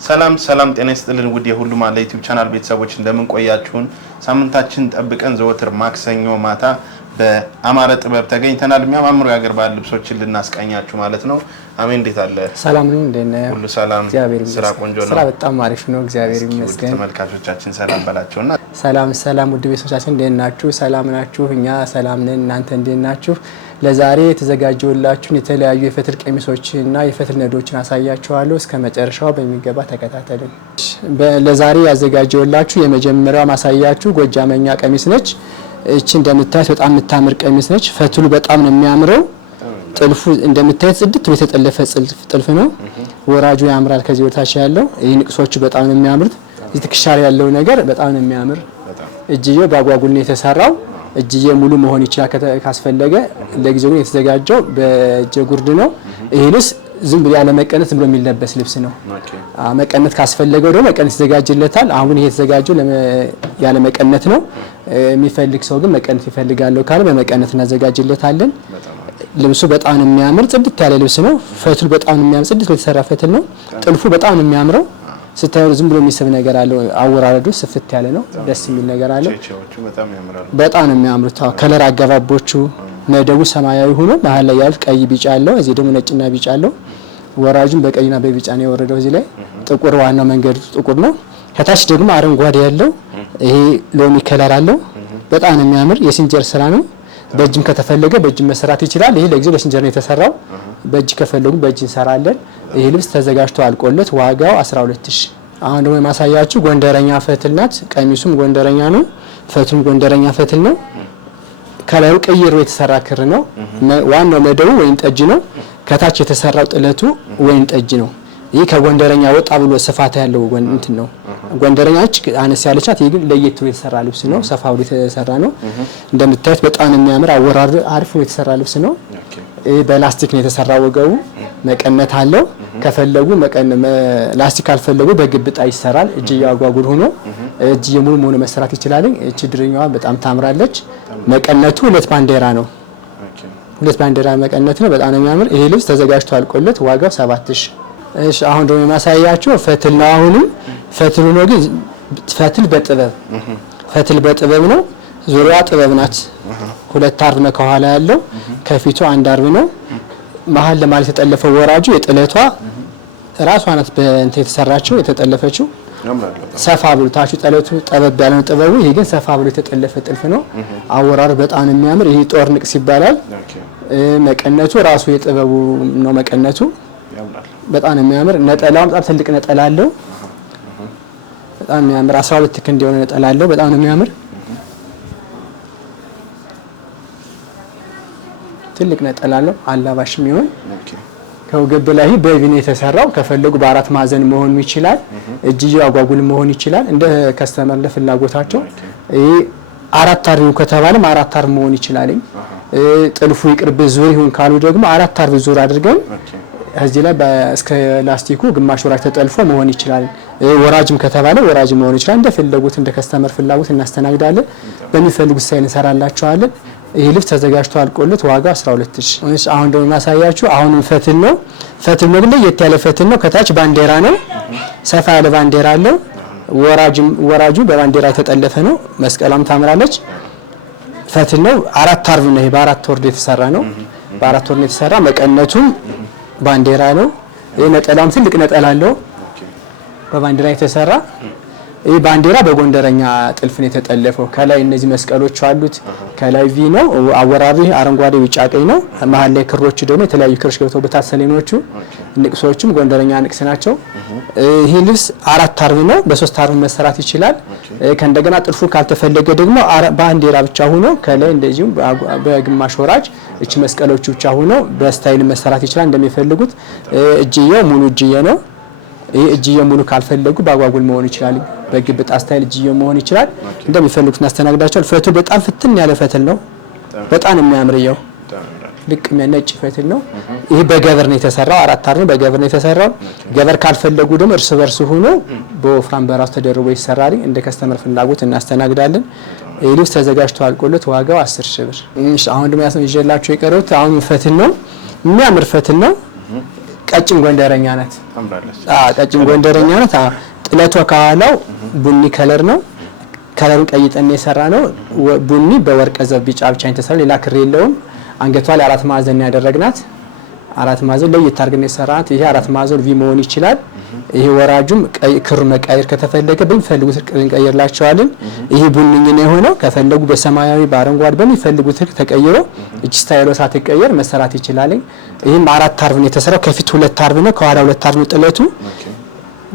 ሰላም ጤና ይስጥልን ውድ የሁሉ ማለ ዩቲዩብ ቻናል ቤተሰቦች እንደምን ቆያችሁን? ሳምንታችን ጠብቀን ዘወትር ማክሰኞ ማታ በአማረ ጥበብ ተገኝተናል። የሚያማምሩ የሀገር ባህል ልብሶችን ልናስቃኛችሁ ማለት ነው። አሜን። እንዴት አለ? ሰላም ነው። እንደነ ሁሉ ሰላም፣ ስራ ቆንጆ ነው። ስራ በጣም አሪፍ ነው፣ እግዚአብሔር ይመስገን። ተመልካቾቻችን ሰላም በላቸውና ሰላም ውድ ቤተሰቦቻችን እንዴት ናችሁ? ሰላም ናችሁ? እኛ ሰላም ነን። እናንተ እንዴት ናችሁ? ለዛሬ የተዘጋጀውላችሁን የተለያዩ የፈትል ቀሚሶችና የፈትል ነዶችን አሳያችኋለሁ። እስከ መጨረሻው በሚገባ ተከታተሉን። ለዛሬ ያዘጋጀውላችሁ የመጀመሪያው ማሳያችሁ ጎጃመኛ ቀሚስ ነች። እቺ እንደምታዩት በጣም የምታምር ቀሚስ ነች። ፈትሉ በጣም ነው የሚያምረው። ጥልፉ እንደምታዩት ጽድት ብሎ የተጠለፈ ጥልፍ ነው። ወራጁ ያምራል። ከዚህ ወታች ያለው ይሄ ንቅሶቹ በጣም ነው የሚያምሩት። እዚህ ትክሻር ያለው ነገር በጣም ነው የሚያምር። እጅዬው ባጓጉል ነው የተሰራው። እጅዬ ሙሉ መሆን ይችላል ካስፈለገ። ለጊዜው ግን የተዘጋጀው በእጀ ጉርድ ነው። ይሄ ልብስ ዝም ብሎ ያለ መቀነት ዝም ብሎ የሚለበስ ልብስ ነው። መቀነት ካስፈለገው ደግሞ መቀነት ይዘጋጅለታል። አሁን ይሄ የተዘጋጀው ያለ መቀነት ነው። የሚፈልግ ሰው ግን መቀነት ይፈልጋለሁ ካለ በመቀነት እናዘጋጅለታለን። ልብሱ በጣም የሚያምር ጽድት ያለ ልብስ ነው። ፈትሉ በጣም የሚያምር ጽድት የተሰራ ፈትል ነው። ጥልፉ በጣም የሚያምረው ስታዩ ዝም ብሎ የሚስብ ነገር አለው። አወራረዱ ስፍት ያለ ነው። ደስ የሚል ነገር አለው። በጣም የሚያምሩት ከለር አገባቦቹ መደቡ ሰማያዊ ሆኖ መሀል ላይ ያሉት ቀይ ቢጫ አለው። እዚህ ደግሞ ነጭና ቢጫ አለው። ወራጁን በቀይና በቢጫ ነው የወረደው። እዚህ ላይ ጥቁር ዋናው መንገዱ ጥቁር ነው። ከታች ደግሞ አረንጓዴ ያለው ይሄ ሎሚ ከለር አለው። በጣም የሚያምር የሲንጀር ስራ ነው። በእጅም ከተፈለገ በእጅ መስራት ይችላል። ይሄ ለጊዜው በሲንጀር ነው የተሰራው። በእጅ ከፈለጉ በእጅ እንሰራለን። ይሄ ልብስ ተዘጋጅቶ አልቆለት ዋጋው 12000። አሁን ደግሞ የማሳያችሁ ጎንደረኛ ፈትል ናት። ቀሚሱም ጎንደረኛ ነው። ፈትሉም ጎንደረኛ ፈትል ነው። ከላዩ ቀይሮ የተሰራ ክር ነው። ዋናው መደቡ ወይን ጠጅ ነው። ከታች የተሰራው ጥለቱ ወይን ጠጅ ነው። ይሄ ከጎንደረኛ ወጣ ብሎ ስፋት ያለው እንትን ነው። ጎንደረኛች አነስ ያለቻት፣ ይሄ ግን ለየት ብሎ የተሰራ ልብስ ነው። ሰፋ ብሎ የተሰራ ነው። እንደምታዩት በጣም የሚያምር አወራር አሪፍ ነው የተሰራ ልብስ ነው። በላስቲክ ነው የተሰራ። ወገቡ መቀነት አለው። ከፈለጉ ላስቲክ ካልፈለጉ በግብጣ ይሰራል። እጅዬው አጓጉል ሆኖ እጅዬ ሙሉ መሆኑ መሰራት ይችላል። እቺ ድርኛዋ በጣም ታምራለች። መቀነቱ ሁለት ባንዲራ ነው። ሁለት ባንዲራ መቀነት ነው። በጣም የሚያምር ይሄ ልብስ ተዘጋጅቶ አልቆለት ዋጋው 7000። እሺ አሁን ደግሞ የማሳያችሁ ፈትል ነው። አሁንም ፈትሉ ነው ግን ፈትል በጥበብ ነው። ዙሪያዋ ጥበብ ናት። ሁለት አርብ ነው ከኋላ ያለው፣ ከፊቱ አንድ አርብ ነው። መሀል ለማለት የተጠለፈው ወራጁ የጥለቷ ራሷ ናት በእንትን የተሰራችው የተጠለፈችው። ሰፋ ብሎ ታቹ ጥለቱ ጠበብ ያለ ነው ጥበቡ። ይሄ ግን ሰፋ ብሎ የተጠለፈ ጥልፍ ነው። አወራሩ በጣም የሚያምር። ይሄ ጦር ንቅስ ይባላል። መቀነቱ ራሱ የጥበቡ ነው። መቀነቱ በጣም የሚያምር። ነጠላው በጣም ትልቅ ነጠላ አለው። በጣም የሚያምር 12 ክንድ የሆነ ነጠላ አለው። በጣም የሚያምር ትልቅ ነጠላ አለው። አላባሽ የሚሆን ከወገብ ላይ በቪን የተሰራው። ከፈለጉ በአራት ማዕዘን መሆን ይችላል። እጅዬው አጓጉል መሆን ይችላል። እንደ ከስተመር እንደ ፍላጎታቸው። ይሄ አራት አርብ ከተባለም አራት አርብ መሆን ይችላል። ጥልፉ ይቅርብ ዙር ይሁን ካሉ ደግሞ አራት አርብ ዙር አድርገን እዚህ ላይ እስከ ላስቲኩ ግማሽ ወራጅ ተጠልፎ መሆን ይችላል። ወራጅም ከተባለ ወራጅ መሆን ይችላል። እንደ ፍላጎት እንደ ከስተመር ፍላጎት እናስተናግዳለን። በሚፈልጉት ሳይል እንሰራላቸዋለን። ይሄ ልብስ ተዘጋጅቶ አልቆለት ዋጋ 12000። እሺ አሁን ደግሞ ማሳያችሁ አሁንም ፈትል ነው። ፈትል ነው ግን ለየት ያለ ፈትል ነው። ከታች ባንዲራ ነው። ሰፋ ያለ ባንዲራ አለው። ወራጁ በባንዲራ የተጠለፈ ነው። መስቀላም ታምራለች። ፈትል ነው። አራት አርብ ነው። ይሄ በአራት ወርድ የተሰራ ነው። በአራት ወርድ የተሰራ መቀነቱም ባንዲራ ነው። ይሄ ነጠላም ትልቅ ነጠላ አለው። በባንዲራ የተሰራ ይሄ ባንዲራ በጎንደረኛ ጥልፍ ነው የተጠለፈው። ከላይ እነዚህ መስቀሎች አሉት። ከላይ ቪ ነው። አወራሩ አረንጓዴ ቢጫ ቀይ ነው። መሀል ላይ ክሮቹ ደግሞ የተለያዩ ክሮች ገብተውበታል። ሰሌኖቹ ንቅሶቹም ጎንደረኛ ንቅስ ናቸው። ይሄ ልብስ አራት አርብ ነው። በሶስት አርብ መሰራት ይችላል። ከእንደገና ጥልፉ ካልተፈለገ ደግሞ ባንዲራ ብቻ ሆኖ ከላይ እንደዚሁም በግማሽ ወራጅ እቺ መስቀሎቹ ብቻ ሆኖ በስታይል መሰራት ይችላል እንደሚፈልጉት። እጅዬው ሙሉ እጅዬ ነው። ይሄ እጅዬው ሙሉ ካልፈለጉ ባጓጉል መሆን ይችላል። በግብጣ ስታይል እጅዬው መሆን ይችላል። እንደሚፈልጉት እናስተናግዳቸዋል። ፈትሉ በጣም ፍትን ያለ ፈትል ነው። በጣም የሚያምርየው ልቅ ነጭ ፈትል ነው። ይሄ በገበር ነው የተሰራው። አራት አርብ በገበር ነው የተሰራው። ገበር ካልፈለጉ ደግሞ እርስ በርስ ሆኖ በወፍራም በራሱ ተደርቦ ይሰራል። እንደ ከስተመር ፍላጎት እናስተናግዳለን። ይሄ ልብስ ተዘጋጅቶ አልቆለት ዋጋው 10000 ብር። እሺ አሁን ደግሞ ይዤላችሁ የቀረሁት አሁን ፈትል ነው። የሚያምር ፈትል ነው። ቀጭን ጎንደረኛ ናት። ታምራለች። ቀጭን ጎንደረኛ ናት። ጥለቷ ከኋላው ቡኒ ከለር ነው። ከለሩን ቀይጠን የሰራ ነው። ቡኒ በወርቀ ዘብ ቢጫ ብቻ የተሰራ ሌላ ክር የለውም። አንገቷ ላይ 4 ማዕዘን ያደረግናት 4 ማዕዘን ለየት አድርገን የሰራት። ይሄ 4 ማዕዘን ቪ መሆን ይችላል። ይሄ ወራጁም ክሩ መቀየር ከተፈለገ በሚፈልጉት ቅርጽ እንቀይርላቸዋለን። ይሄ ቡኒኝ ነው የሆነው። ከፈለጉ በሰማያዊ በአረንጓዴ በሚፈልጉት ተቀይሮ እቺ ስታይሏ ሳትቀየር መሰራት ይችላል። ይሄም 4 አርብ ነው የተሰራው። ከፊት 2 አርብ ነው፣ ከኋላ 2 አርብ ነው ጥለቱ።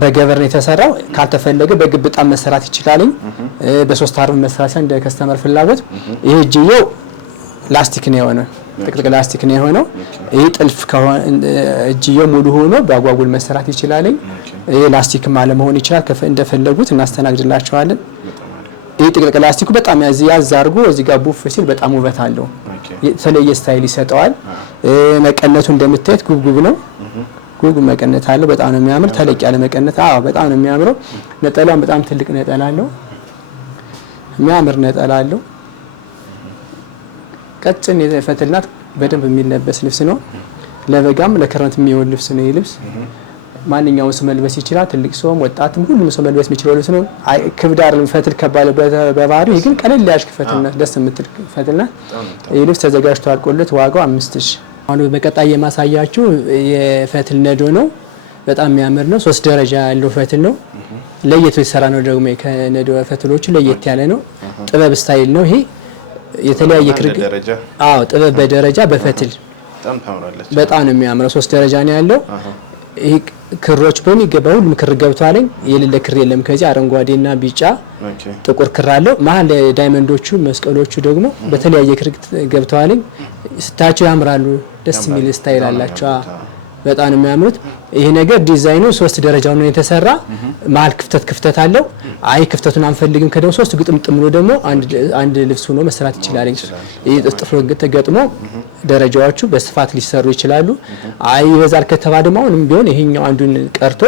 በገበር ነው የተሰራው። ካልተፈለገ በግብጣም መሰራት ይችላል። በ3 አርብ መሰራት እንደ ከስተመር ፍላጎት። ይሄ እጅየው ላስቲክ ነው የሆነው፣ ጥቅጥቅ ላስቲክ ነው የሆነው። ይሄ ጥልፍ ከሆነ እጅየው ሙሉ ሆኖ በአጓጉል መሰራት ይችላል። ይሄ ላስቲክም አለመሆን ይችላል። እንደፈለጉት እናስተናግድላቸዋለን። ይሄ ጥቅጥቅ ላስቲኩ በጣም ያዝ አድርጎ እዚህ ጋር ቡፍ ሲል በጣም ውበት አለው። የተለየ ስታይል ይሰጠዋል። መቀነቱ እንደምታዩት ጉብጉብ ነው። ጉብጉብ መቀነት አለው። በጣም ነው የሚያምር። ተለቅ ያለ መቀነት በጣም ነው የሚያምረው። ነጠላውን በጣም ትልቅ ነጠላ አለው። የሚያምር ነጠላ አለው። ቀጭን የፈትልናት በደንብ የሚለበስ ልብስ ነው። ለበጋም ለክረምት የሚሆን ልብስ ነው። ይህ ልብስ ማንኛውም ሰው መልበስ ይችላል። ትልቅ ሰውም ወጣትም ሁሉም ሰው መልበስ የሚችለው ልብስ ነው። ክብድ አይደለም ፈትል ከባለ በባህሪው ግን ቀለል ያለች ፈትልናት፣ ደስ የምትል ፈትልናት። ይህ ልብስ ተዘጋጅቶ አልቆለት ዋጋው 5000። አሁን በቀጣይ የማሳያችሁ የፈትል ነዶ ነው። በጣም የሚያምር ነው። 3 ደረጃ ያለው ፈትል ነው። ለየት የተሰራ ነው። ደግሞ ከነዶ ፈትሎቹ ለየት ያለ ነው። ጥበብ ስታይል ነው ይሄ የተለያየ ክር ጥበብ በደረጃ በፈትል በጣም ነው የሚያምረው። 3 ደረጃ ነው ያለው። ይሄ ክሮች በሚገባ ሁሉም ክር ገብቷል። የሌለ ክር የለም። ከዚህ አረንጓዴና ቢጫ ጥቁር ክር አለው። መሀል ዳይመንዶቹ መስቀሎቹ ደግሞ በተለያየ ክር ገብተዋል። ስታቸው ያምራሉ። ደስ የሚል ስታይል አላቸው። በጣም ነው የሚያምሩት። ይሄ ነገር ዲዛይኑ 3 ደረጃው ነው የተሰራ። መሀል ክፍተት አለው። አይ ክፍተቱን አንፈልግም ከደው 3 ግጥምጥም ነው ደግሞ አንድ ልብስ ሆኖ መስራት ይችላል። ይሄ ጥፍጥፍ ተገጥሞ ደረጃዎቹ በስፋት ሊሰሩ ይችላሉ። አይ ይበዛል ከተባለ ደግሞ አሁንም ቢሆን ይሄኛው አንዱን ቀርቶ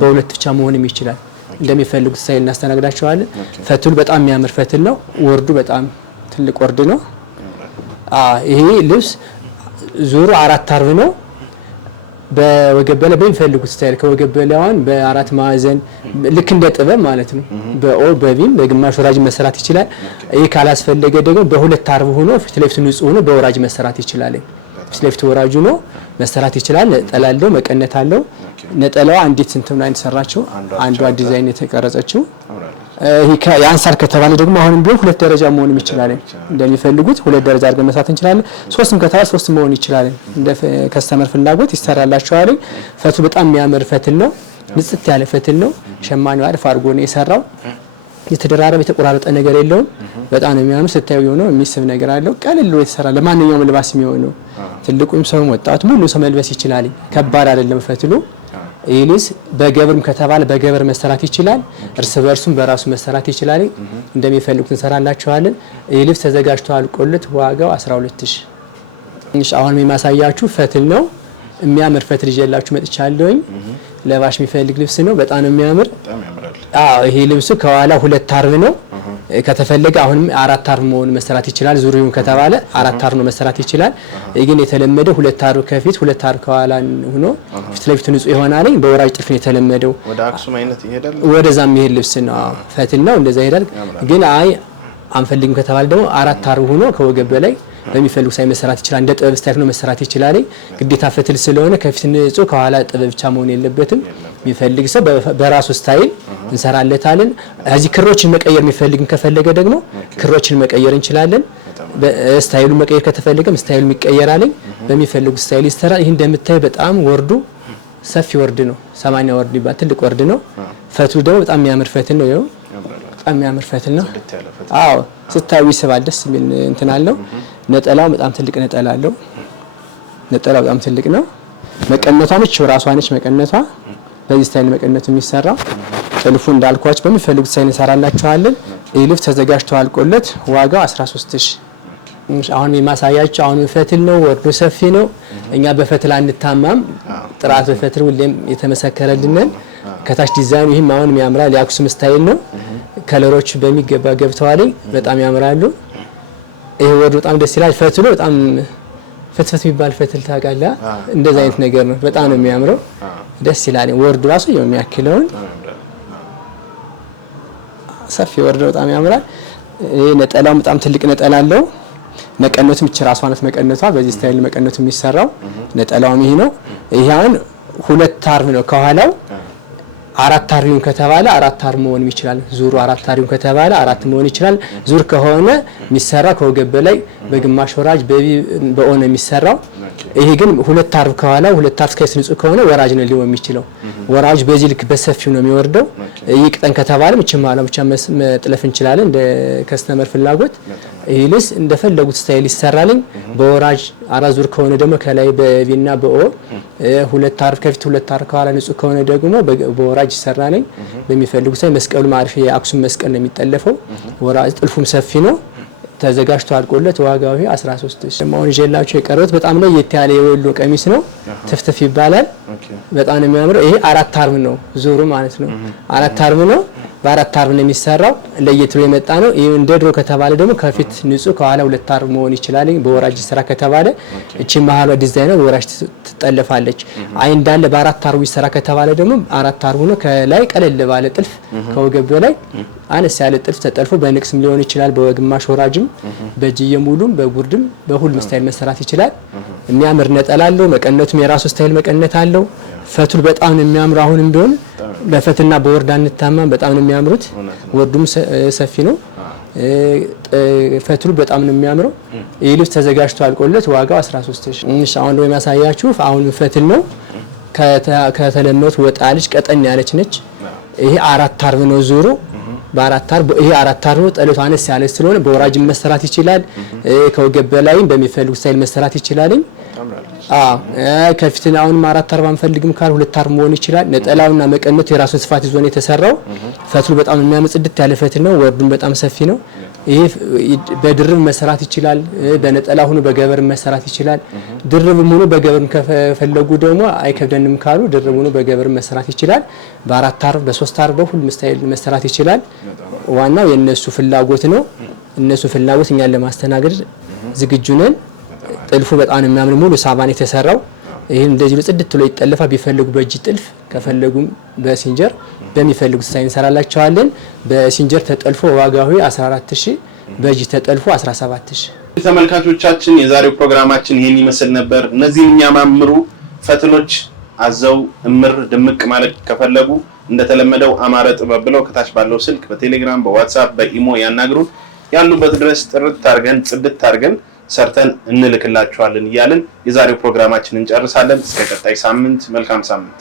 በሁለት ብቻ መሆንም ይችላል። እንደሚፈልጉት ስታይል እናስተናግዳቸዋለን። ፈትሉ በጣም የሚያምር ፈትል ነው። ወርዱ በጣም ትልቅ ወርድ ነው። ይሄ ልብስ ዙሩ 4 አርብ ነው። በወገብ በላይ በሚፈልጉት ስታይል ከወገብ በላይዋን በ4 ማዕዘን ልክ እንደ ጥበብ ማለት ነው። በኦ በቪም በግማሽ ወራጅ መሰራት ይችላል። ይሄ ካላስፈለገ ደግሞ በ2 አርብ ሆኖ ፊት ለፊት ንጹህ ሆኖ በወራጅ መሰራት ይችላል። ፊት ለፊት ወራጅ ሆኖ መሰራት ይችላል። ነጠላ አለው፣ መቀነት አለው። ነጠላዋ አንዲት እንትን ላይ ተሰራቸው፣ አንዷ ዲዛይን የተቀረጸችው። ይሄ ያንሳል ከተባለ ደግሞ አሁንም ቢሆን 2 ደረጃ መሆንም ይችላል። እንደሚፈልጉት 2 ደረጃ አድርገን መስራት እንችላለን። 3ም ከተባለ 3 መሆን ይችላል። እንደ ከስተመር ፍላጎት ይሰራላችኋል። ፈትሉ በጣም የሚያምር ፈትል ነው። ንጽት ያለ ፈትል ነው። ሸማኔው አሪፍ አድርጎ ነው የሰራው። የተደራረበ የተቆራረጠ ነገር የለውም። በጣም ነው የሚያምር። ስታዩ ነው የሚስብ ነገር አለው። ቀለል ብሎ የተሰራ ለማንኛውም ልባስ የሚሆነው ትልቁም ሰው ወጣቱም ሁሉ ሰው መልበስ ይችላል። ከባድ አይደለም ፈትሉ። ይህ ልብስ በገብርም ከተባለ በገበር መሰራት ይችላል። እርስ በርሱም በራሱ መሰራት ይችላል። እንደሚፈልጉት እንሰራላችኋለን። ይህ ልብስ ተዘጋጅቶ አልቆለት ዋጋው 12000። አሁን የማሳያችሁ ፈትል ነው። የሚያምር ፈትል ይዤላችሁ መጥቻለሁኝ። ለባሽ የሚፈልግ ልብስ ነው። በጣም ነው የሚያምር። ይሄ ልብሱ ከኋላ 2 አርብ ነው። ከተፈለገ አሁንም 4 አርብ መሆን መሰራት ይችላል። ዙሪውን ከተባለ 4 አርብ ነው መሰራት ይችላል። ግን የተለመደው 2 አርብ ከፊት 2 አርብ ከኋላ ሆኖ ፊት ለፊት ንጹህ ይሆናል። በወራጅ ጥልፍ ነው የተለመደው። ወደ አክሱም አይነት ይሄዳል። ወደዛም የሚሄድ ልብስ ነው። ፈትል ነው፣ እንደዛ ይሄዳል። ግን አይ አንፈልግም ከተባለ ደግሞ 4 አርብ ሆኖ ከወገብ በላይ በሚፈልጉ ሳይ መሰራት ይችላል። እንደ ጥበብ ስታይል ነው መሰራት ይችላል። ግዴታ ፈትል ስለሆነ ከፊት ንጹህ ከኋላ ጥበብ ብቻ መሆን የለበትም። የሚፈልግ ሰው በራሱ ስታይል እንሰራለታለን። እዚህ ክሮችን መቀየር የሚፈልግም ከፈለገ ደግሞ ክሮችን መቀየር እንችላለን። ስታይሉን መቀየር ከተፈለገም ስታይሉ ይቀየራል። በሚፈልጉ ስታይል ይሰራል። ይሄ እንደምታዩ በጣም ወርዱ ሰፊ ወርድ ነው። 80 ወርድ ይባላል። ትልቅ ወርድ ነው። ፈትሉ ደግሞ በጣም የሚያምር ፈትል ነው። ይኸው በጣም የሚያምር ፈትል ነው። ስታዩ ይስባል። ደስ የሚል እንትን አለው። ነጠላው በጣም ትልቅ ነጠላ አለው። ነጠላው በጣም ትልቅ ነው። መቀነቷ ነች ራሷ ነች መቀነቷ። በዚህ ስታይል መቀነቱ የሚሰራው ጥልፉ እንዳልኳችሁ በሚፈልጉት ስታይል እንሰራላችኋለን። ይህ ልብስ ተዘጋጅቶ አልቆለት ዋጋው 13000። አሁን የማሳያችሁ አሁን ፈትል ነው። ወርዱ ሰፊ ነው። እኛ በፈትል አንታማም። ጥራት በፈትል ሁሌም የተመሰከረልንን። ከታች ዲዛይኑ ይሄም አሁን ያምራል። የአክሱም ስታይል ነው። ከለሮች በሚገባ ገብተዋል። በጣም ያምራሉ። ይሄ ወርዱ በጣም ደስ ይላል። ፈትሉ በጣም ፍትፍት የሚባል ፈትል ታውቃለህ? እንደዛ አይነት ነገር ነው። በጣም ነው የሚያምረው። ደስ ይላል። ወርዱ ራሱ የሚያክለውን ሰፊ ወርድ በጣም ያምራል። ይሄ ነጠላው በጣም ትልቅ ነጠላ አለው። መቀነቱም እቺ ራሷ ናት መቀነቷ። በዚህ ስታይል መቀነቱ የሚሰራው ነጠላውም ይሄ ነው። ይሄ አሁን 2 አርብ ነው ከኋላው 4 አርቢውን ከተባለ 4 አርብ መሆን ይችላል። ዙሩ 4 አርቢውን ከተባለ 4 መሆን ይችላል። ዙር ከሆነ የሚሰራ ከወገብ በላይ በግማሽ ወራጅ በኦን የሚሰራው። ይሄ ግን 2 አርብ ከኋላው 2 አርብ ከስ ንጹህ ከሆነ ወራጅ ነው ሊሆን የሚችለው። ወራጅ በዚህ ልክ በሰፊው ነው የሚወርደው። ይቅጠን ከተባለ ብቻ መጥለፍ እንችላለን እንደ ከስተመር ፍላጎት። ይሄ ልስ እንደፈለጉት ስታይል ይሰራልኝ። በወራጅ 4 ዙር ከሆነ ደግሞ ከላይ በቪና በኦ 2 አርብ ከፊት 2 አርብ ከኋላ ንጹህ ከሆነ ደግሞ በወራጅ ይሰራልኝ። በሚፈልጉት ሳይ መስቀሉ ማርፊ የአክሱም መስቀል ነው የሚጠለፈው። ወራጅ ጥልፉም ሰፊ ነው ተዘጋጅቶ አልቆለት ዋጋው 13000 ማውን ይዤላችሁ የቀረውት በጣም ነው የታለ የወሎ ቀሚስ ነው። ትፍትፍ ይባላል። በጣም ነው የሚያምረው። ይሄ 4 አርብ ነው ዙሩ ማለት ነው። 4 አርብ ነው። በ4 አርብ ነው የሚሰራው። ለየት ብሎ የመጣ ነው። ይሄ እንደ ድሮ ከተባለ ደግሞ ከፊት ንጹህ ከኋላ 2 አርብ መሆን ይችላል። በወራጅ ስራ ከተባለ እቺ መሃሏ ዲዛይን በወራጅ ትጠለፋለች። አይ እንዳለ በ4 አርብ ይሰራ ከተባለ ደግሞ 4 አርብ ነው። ከላይ ቀለል ባለ ጥልፍ ከወገብ በላይ አነስ ያለ ጥልፍ ተጠልፎ በንቅስም ሊሆን ይችላል። በግማሽ ወራጅም በእጅየ ሙሉም በጉርድም በሁሉም ስታይል መሰራት ይችላል። የሚያምር ነጠላ አለው። መቀነቱም የራሱ ስታይል መቀነት አለው። ፈቱል በጣም ነው የሚያምር። አሁንም ቢሆን በፈትና በወርድ አንታማም። በጣም ነው የሚያምሩት። ወርዱም ሰፊ ነው። ፈቱል በጣም ነው የሚያምረው። ይህ ልብስ ተዘጋጅቶ አልቆለት ዋጋው 13000። እሺ አሁን ደግሞ የሚያሳያችሁ አሁን ፈትል ነው። ከተለመዱት ወጣ ልጅ ቀጠን ያለች ነች። ይሄ 4 አርብ ነው ዙሩ በ4 አርብ። ይሄ 4 አርብ ጠለቱ አነስ ያለ ስለሆነ በወራጅ መሰራት ይችላል። ከወገብ በላይም በሚፈልጉ ስታይል መሰራት ይችላል። ከፊትና አሁንም 4 አርብ አንፈልግም ካል 2 አርብ መሆን ይችላል። ነጠላውና መቀነቱ የራሱ ስፋት ይዞ ነው የተሰራው። ፈትሉ በጣም የሚያምር ጽድት ያለ ፈትል ነው። ወርዱም በጣም ሰፊ ነው። ይሄ በድርብ መሰራት ይችላል። በነጠላ ሆኖ በገበር መሰራት ይችላል። ድርብም ሆኖ በገበር ከፈለጉ ደግሞ አይከብደንም ካሉ ድርብ ሆኖ በገበር መሰራት ይችላል። በ4 አርብ በ3 አርብ በሁሉም ስታይል መሰራት ይችላል። ዋናው የነሱ ፍላጎት ነው። እነሱ ፍላጎት እኛን ለማስተናገድ ዝግጁ ነን። ጥልፉ በጣም የሚያምር ሙሉ ሳባን የተሰራው ይሄን እንደዚህ ጽድት ብሎ ይጠለፋ። ቢፈልጉ በእጅ ጥልፍ ከፈለጉም በሲንጀር በሚፈልጉት ስታይል እንሰራላቸዋለን። በሲንጀር ተጠልፎ ዋጋው 14000፣ በእጅ ተጠልፎ 17000። ተመልካቾቻችን የዛሬው ፕሮግራማችን ይሄን ይመስል ነበር። እነዚህ የሚያማምሩ ፈትሎች አዘው እምር ድምቅ ማለት ከፈለጉ እንደተለመደው አማረ ጥበብ ብለው ከታች ባለው ስልክ በቴሌግራም በዋትስአፕ በኢሞ ያናግሩ። ያሉበት ድረስ ጥርት አርገን ጽድት አርገን ሰርተን እንልክላችኋለን እያልን የዛሬው ፕሮግራማችንን እንጨርሳለን። እስከ ቀጣይ ሳምንት መልካም ሳምንት።